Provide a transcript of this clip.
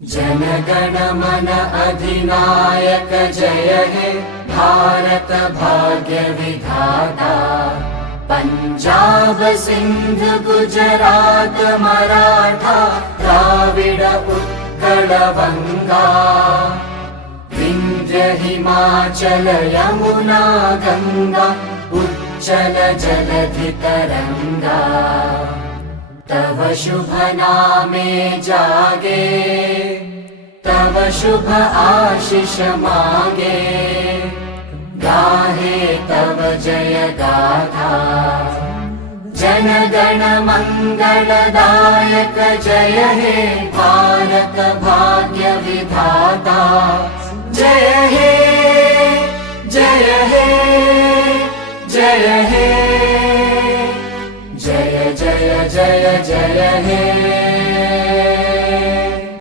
जनगण मन अधिनायक जय हे भारत भाग्य विधाता। पंजाब सिंध गुजरात मराठा द्राविड उत्कल बंगा। विंध्य हिमाचल यमुना गंगा उच्चल जलधि तरंगा। तव शुभ नामे जागे तव शुभ आशीष मागे। गाहे तव जय गाथा जनगण मंगलदायक जय हे भारत भाग्य विधाता। जय हे जय हे जय हे जय जय जय जय हे।